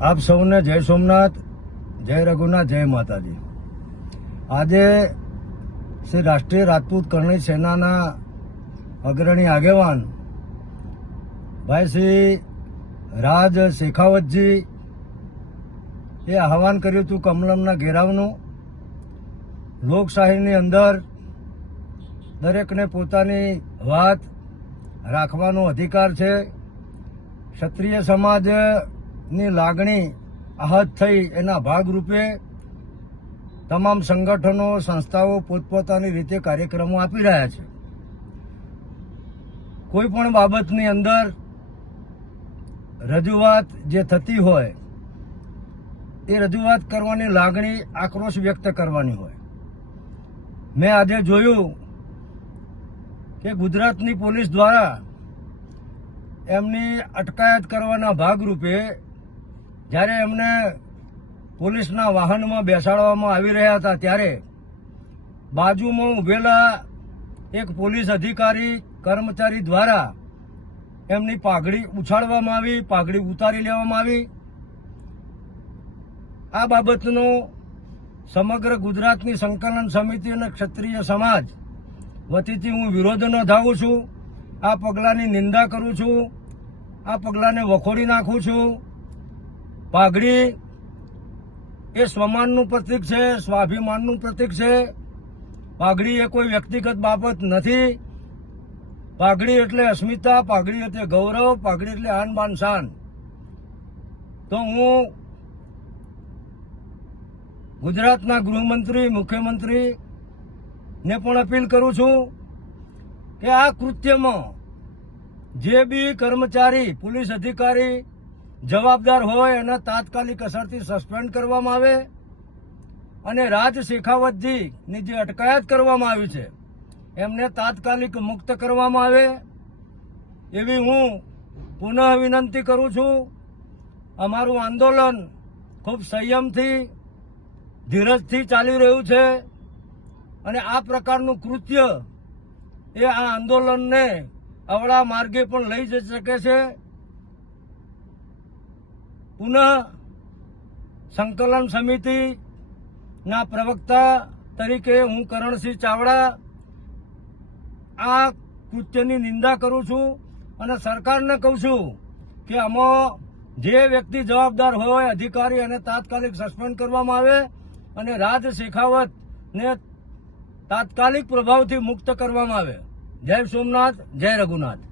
આપ સૌને જય સોમનાથ, જય રઘુનાથ, જય માતાજી. આજે શ્રી રાષ્ટ્રીય રાજપૂત કરણી સેનાના અગ્રણી આગેવાન ભાઈ શ્રી રાજ શેખાવતજી એ આહવાન કર્યું હતું કમલમના ઘેરાવનું. લોકશાહીની અંદર દરેકને પોતાની વાત રાખવાનો અધિકાર છે. ક્ષત્રિય સમાજની લાગણી આહત થઈ એના ભાગરૂપે તમામ સંગઠનો, સંસ્થાઓ પોતપોતાની રીતે કાર્યક્રમો આપી રહ્યા છે. કોઈ પણ બાબતની અંદર રજૂઆત જે થતી હોય, એ રજૂઆત કરવાની લાગણી આક્રોશ વ્યક્ત કરવાની હોય. મેં આજે જોયું કે ગુજરાતની પોલીસ દ્વારા એમની અટકાયત કરવાના ભાગરૂપે જ્યારે એમને પોલીસના વાહનમાં બેસાડવામાં આવી રહ્યા હતા, ત્યારે બાજુમાં ઊભેલા એક પોલીસ અધિકારી કર્મચારી દ્વારા એમની પાઘડી ઉછાળવામાં આવી, પાઘડી ઉતારી લેવામાં આવી. આ બાબતનો સમગ્ર ગુજરાતની સંકલન સમિતિ અને ક્ષત્રિય સમાજ વતીથી હું વિરોધ નોંધાવું છું. આ પગલાંની નિંદા કરું છું. આ પગલાંને વખોડી નાખું છું. પાઘડી એ સ્વમાનનું પ્રતીક છે, સ્વાભિમાનનું પ્રતીક છે. પાઘડી એ કોઈ વ્યક્તિગત બાબત નથી. પાઘડી એટલે અસ્મિતા, પાઘડી એટલે ગૌરવ, પાઘડી એટલે આન બાન શાન. તો હું ગુજરાતના ગૃહમંત્રી મુખ્યમંત્રી ને પણ અપીલ કરું છું કે આ કૃત્યમાં જે બી કર્મચારી, પોલીસ અધિકારી જવાબદાર હોય એને તાત્કાલિક અસરથી સસ્પેન્ડ કરવામાં આવે અને રાજ શેખાવતજીની જે અટકાયત કરવામાં આવી છે, એમને તાત્કાલિક મુક્ત કરવામાં આવે એવી હું પુનઃ વિનંતી કરું છું. અમારું આંદોલન ખૂબ સંયમથી, ધીરજથી ચાલી રહ્યું છે અને આ પ્રકારનું કૃત્ય એ આ આંદોલનને અવળા માર્ગે પણ લઈ જઈ શકે છે. પુનઃ સંકલન સમિતિના પ્રવક્તા તરીકે હું કરણસિંહ ચાવડા આ કૃત્યની નિંદા કરું છું અને સરકારને કહું છું કે આમાં જે વ્યક્તિ જવાબદાર હોય, અધિકારી અને તાત્કાલિક સસ્પેન્ડ કરવામાં આવે અને રાજ શેખાવતને તાત્કાલિક પ્રભાવથી મુક્ત કરવામાં આવે. જય સોમનાથ, જય રઘુનાથ.